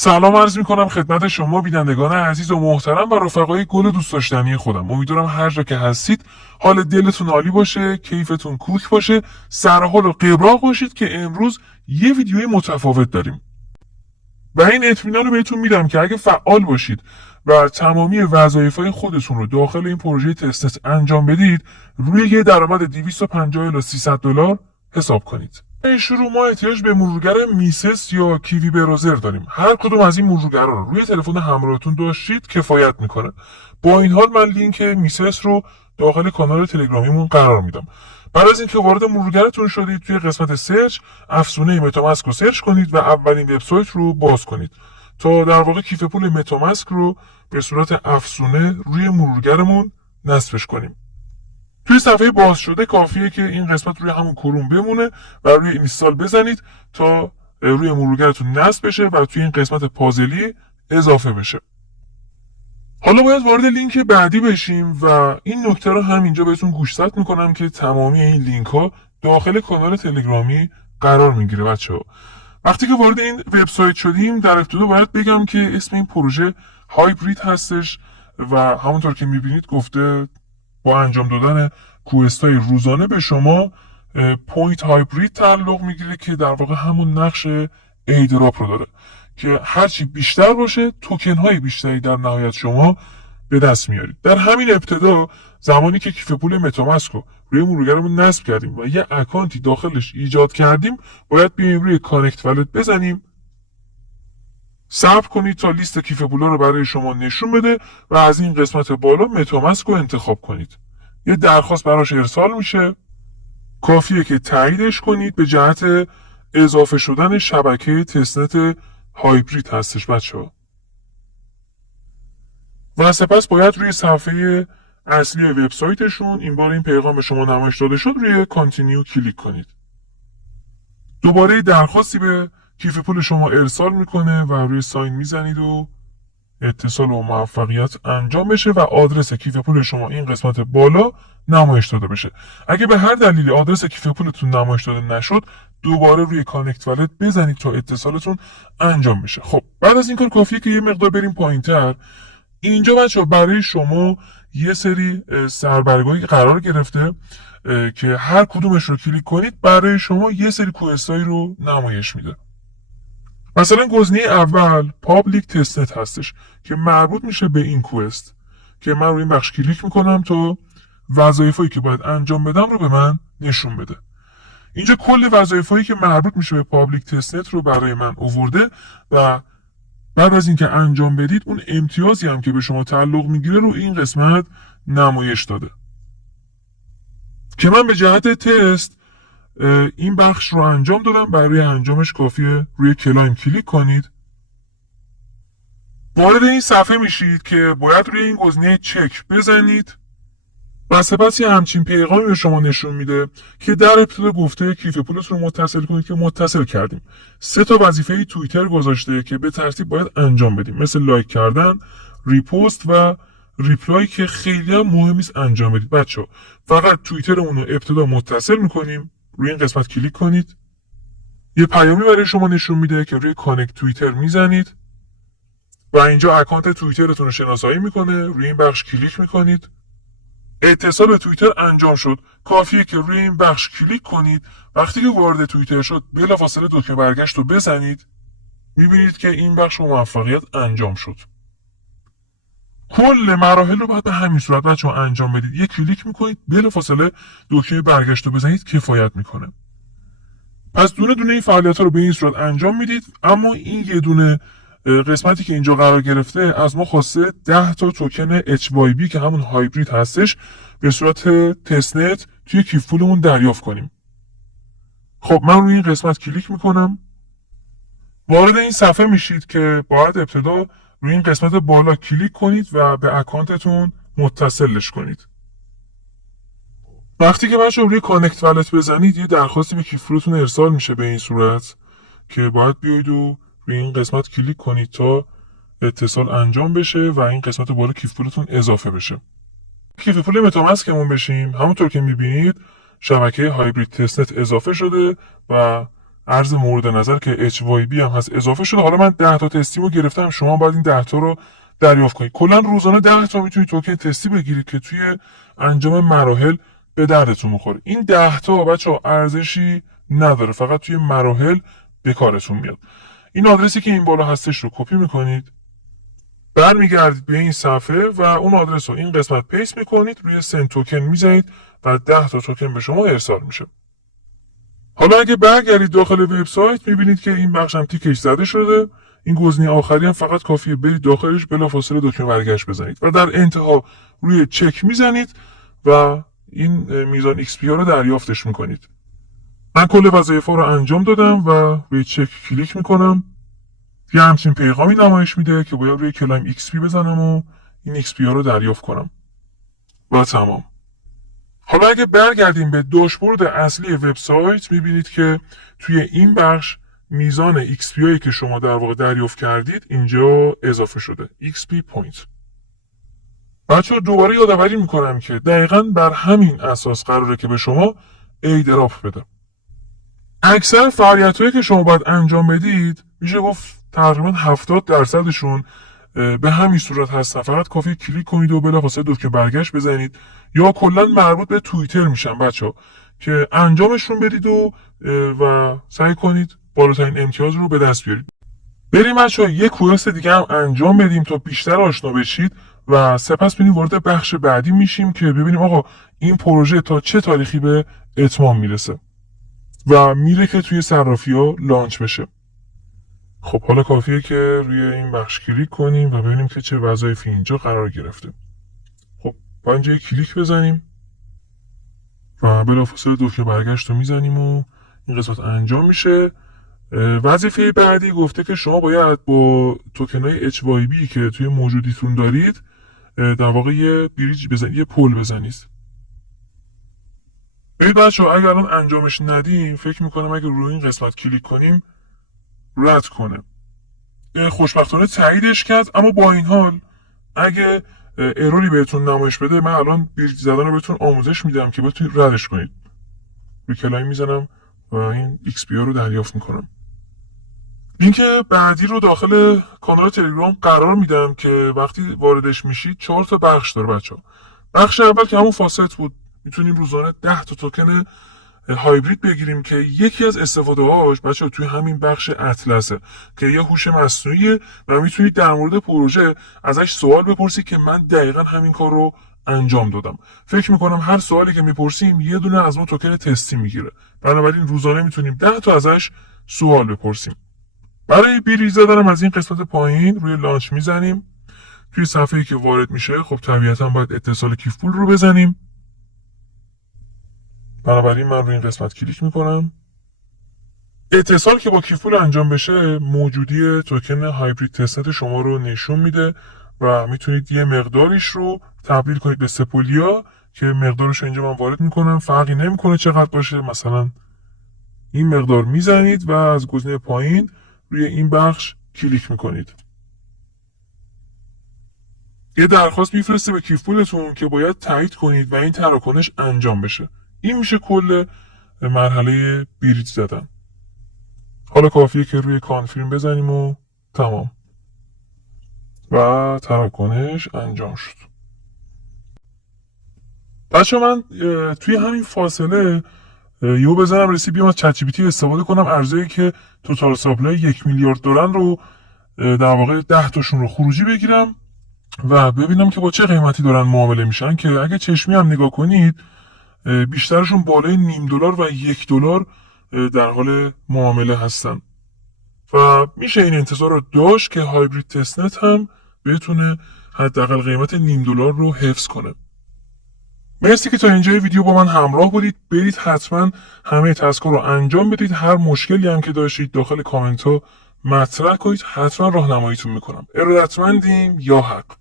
سلام عرض میکنم خدمت شما بینندگان عزیز و محترم و رفقای گل دوست داشتنی خودم. امیدوارم هر جا که هستید حال دلتون عالی باشه، کیفتون کوک باشه، سرحال و قبراق باشید که امروز یه ویدیوی متفاوت داریم. و این اطمینان رو بهتون میدم که اگه فعال باشید و تمامی وظایف‌های خودتون رو داخل این پروژه تستنت انجام بدید، روی یه درآمد 250 الی 300 دلار حساب کنید. این شروع ما احتیاج به مرورگر میسس یا کیوی براوزر داریم. هر کدوم از این مرورگرا رو روی تلفن همراهتون داشتید کفایت میکنه. با این حال من لینک میسس رو داخل کانال تلگرامیمون قرار میدم. بعد از اینکه وارد مرورگرتون شدید، توی قسمت سرچ افزونه متامسک رو سرچ کنید و اولین وبسایت رو باز کنید تا در واقع کیف پول متامسک رو به صورت افزونه روی مرورگرمون نصبش کنیم. توی صفحه باز شده کافیه که این قسمت روی همون کروم بمونه و روی اینستال بزنید تا روی مرورگرتون نصب بشه و توی این قسمت پازلی اضافه بشه. حالا باید وارد لینک بعدی بشیم و این نکته رو همینجا بهتون گوشزد میکنم که تمامی این لینک ها داخل کانال تلگرامی قرار میگیره بچه‌ها. وقتی که وارد این وبسایت شدیم، در ابتدا باید بگم که اسم این پروژه هایبرید هستش و همونطور که میبینید گفته با انجام دادن کوئست‌های روزانه به شما پوینت هایبرید تعلق میگیره که در واقع همون نقش ایدراپ رو داره که هرچی بیشتر باشه توکن های بیشتری در نهایت شما به دست میارید. در همین ابتدا زمانی که کیف پول متامسک رو روی مرورگرمون نصب کردیم و یه اکانتی داخلش ایجاد کردیم، باید بیایم روی کانکت والت بزنیم، صبر کنید تا لیست کیف پولا رو برای شما نشون بده و از این قسمت بالا متامسک رو انتخاب کنید. یه درخواست براش ارسال میشه، کافیه که تاییدش کنید. به جهت اضافه شدن شبکه تستنت هایبرید هستش بچه‌ها. و سپس باید روی صفحه اصلی وبسایتشون، این بار این پیغام به شما نمایش داده شد، روی کانتینیو کلیک کنید. دوباره درخواستی به کیف پول شما ارسال میکنه و روی ساین میزنید و اتصال و موفقیت انجام بشه و آدرس کیف پول شما این قسمت بالا نمایش داده بشه. اگه به هر دلیلی آدرس کیف پولتون نمایش داده نشد، دوباره روی کانکت والت بزنید تا اتصالتون انجام بشه. خب بعد از این کار کافیه که یه مقدار بریم پایینتر. اینجا بچه‌ها برای شما یه سری سربرگاهی قرار گرفته که هر کدومش رو کلیک کنید برای شما یه سری کوئستایی رو نمایش میده. مثلا گزینه اول پابلیک تستنت هستش که مربوط میشه به این کوئست که من روی این بخش کلیک میکنم تا وظایفایی که باید انجام بدم رو به من نشون بده. اینجا کل وظایفایی که مربوط میشه به پابلیک تستنت رو برای من آورده و بعد از اینکه انجام بدید اون امتیازی هم که به شما تعلق میگیره رو این قسمت نمایش داده که من به جهت تست این بخش رو انجام دادم. برای انجامش کافیه روی کلایم کلیک کنید. وارد این صفحه میشید که باید روی این گزینه چک بزنید و سپس یه همچین پیغامی به شما نشون میده که در ابتدا گفته کیف پولتون رو متصل کنید که متصل کردیم. 3 تا وظیفه توییتر گذاشته که به ترتیب باید انجام بدیم، مثل لایک کردن، ریپوست و ریپلای که خیلی هم مهم نیست انجام بدید بچه‌ها. فقط توییترمون رو ابتدا متصل میکنیم، روی این قسمت کلیک کنید. یه پیامی برای شما نشون میده که روی کانکت توییتر میزنید و اینجا اکانت توییترتون رو شناسایی میکنه. روی این بخش کلیک میکنید. اتصال به توییتر انجام شد. کافیه که روی این بخش کلیک کنید. وقتی که وارد توییتر شد بلافاصله دکمه برگشت رو بزنید. میبینید که این بخش با موفقیت انجام شد. کل مراحل رو باید به همین صورت بچه‌ها انجام بدید. یک کلیک میکنید، بلافاصله دکمه برگشت رو بزنید، کفایت میکنه. پس دونه دونه این فعالیت‌ها رو به این صورت انجام میدید. اما این یه دونه قسمتی که اینجا قرار گرفته از ما خواسته 10 تا توکن HYB که همون هایبرید هستش به صورت تستنت توی کیف پولمون دریافت کنیم. خب من روی این قسمت کلیک میکنم. وارد این صفحه میشید که باید ابتدا روی این قسمت بالا کلیک کنید و به اکانتتون متصلش کنید. وقتی که بچه‌ها روی کانکت والت بزنید یه درخواستی به کیف پولتون ارسال میشه به این صورت که باید بیاید و روی این قسمت کلیک کنید تا اتصال انجام بشه و این قسمت بالا کیف پولتون اضافه بشه. کیف پول متامسکمون بشیم. همونطور که میبینید شبکه هایبرید تستنت اضافه شده و ارز مورد نظر که HYB هم هست اضافه شده. حالا من 10 تا تستیمو گرفتم، شما باید این 10 تا رو دریافت کنید. کلا روزانه 10 تا میتونید توکن تستی بگیرید که توی انجام مراحل به دردتون میخوره. این 10 تا بچه‌ها ارزشی نداره، فقط توی مراحل به کارتون میاد. این آدرسی که این بالا هستش رو کپی میکنید، برمیگردید به این صفحه و اون آدرس رو این قسمت پیست میکنید، روی سند توکن میزنید و 10 تا توکن به شما ارسال میشه. حالا اگه برگردید داخل وبسایت میبینید که این بخش هم تیکش زده شده. این گزینه آخری هم فقط کافیه برید داخلش، بلافاصله دکمه برگشت بزنید و در انتها روی چک میزنید و این میزان XP ها رو دریافتش میکنید. من کل وظایف‌ها رو انجام دادم و روی چک کلیک میکنم. یه همچین پیغامی نمایش میده که باید روی کلایم XP بزنم و این XP ها رو دریافت کنم و تمام. حالا اگه برگردیم به داشبورد اصلی وبسایت میبینید که توی این بخش میزان XP هایی که شما در واقع دریافت کردید اینجا اضافه شده، XP پوینت. بچه‌ها دوباره یادآوری میکنم که دقیقاً بر همین اساس قراره که به شما ایدراپ بده. اکثر فعالیت‌هایی که شما باید انجام بدید میشه گفت تقریبا 70%شون به همین صورت هستن. فقط کافیه کلیک کنید و بلافاصله دکمه برگشت بزنید یا کلا مربوط به توییتر میشن بچه‌ها که انجامشون بدید و سعی کنید بالاترین امتیاز رو به دست بیارید. بریم بچه‌ها یک کوئست دیگه هم انجام بدیم تا بیشتر آشنا بشید و سپس بریم وارد بخش بعدی میشیم که ببینیم آقا این پروژه تا چه تاریخی به اتمام میرسه و میره که توی صرافی‌ها لانچ بشه. خب حالا کافیه که روی این بخش کلیک کنیم و ببینیم که چه وظایفی اینجا قرار گرفته. خب با اینجا کلیک بزنیم و بلافاصله دکمه برگشت رو میزنیم و این قسمت انجام میشه. وظیفه بعدی گفته که شما باید با توکنای HYB که توی موجودیتون دارید در واقع یه بریج بزنید، یه پل بزنید. ببینید بچه‌ها اگر الان انجامش ندیم فکر میکنم اگه روی این قسمت کلیک کنیم رد کنه. خوشبختانه تاییدش کرد، اما با این حال اگه اروری بهتون نمایش بده من الان بریج زدن رو بهتون آموزش میدم که بتونید ردش کنید. روی کلایم میزنم و این XP رو دریافت میکنم. لینک بعدی رو داخل کانال تلگرام قرار میدم که وقتی واردش میشید 4 تا بخش داره بچه‌ها. بخش اول که همون فاست بود، میتونیم روزانه 10 تا توکن هایبرید بگیریم که یکی از استفاده هاش بچه‌ها توی همین بخش اطلسه که یه هوش مصنوعیه و میتونید در مورد پروژه ازش سوال بپرسید که من دقیقا همین کار رو انجام دادم. فکر میکنم هر سوالی که میپرسیم یه دونه از اون توکن تستی میگیره، بنابراین روزانه میتونیم 10 تا ازش سوال بپرسیم. برای بریج زدنم از این قسمت پایین روی لانچ میزنیم. توی صفحه‌ای که وارد میشه خب طبیعتا باید اتصال کیف پول رو بزنیم. بنابراین من روی این قسمت کلیک میکنم. اتصال که با کیف پول انجام بشه موجودی توکن هایبرید تستنت شما رو نشون میده و میتونید یه مقداریش رو تبدیل کنید به سپولیا که مقدارش رو اینجا من وارد میکنم. فرقی نمیکنه چقدر باشه، مثلا این مقدار میزنید و از گزینه پایین روی این بخش کلیک میکنید. یه درخواست میفرسته به کیف پولتون که باید تایید کنید و این تراکنش انجام بشه. این میشه کل مرحله بریج زدن. حالا کافیه که روی کانفرم بزنیم و تمام و تراکنش انجام شد. بچه من توی همین فاصله یهو بزنم رسید بیام از چت جی پی تی استفاده کنم، ارزایی که توتال ساپلای 1 میلیارد دلار رو در واقع 10 تاشون رو خروجی بگیرم و ببینم که با چه قیمتی دارن معامله میشن که اگه چشمی هم نگاه کنید بیشترشون بالای $0.5 و $1 در حال معامله هستن و میشه این انتظار رو داشت که هایبرید تستنت هم بتونه حداقل قیمت $0.5 رو حفظ کنه. مرسی که تا اینجای ویدیو با من همراه بودید. برید حتما همه تسکا رو انجام بدید. هر مشکلی هم که داشتید داخل کامنت ها مطرح کنید، حتما راهنماییتون میکنم. ارادتمندیم. یا حق.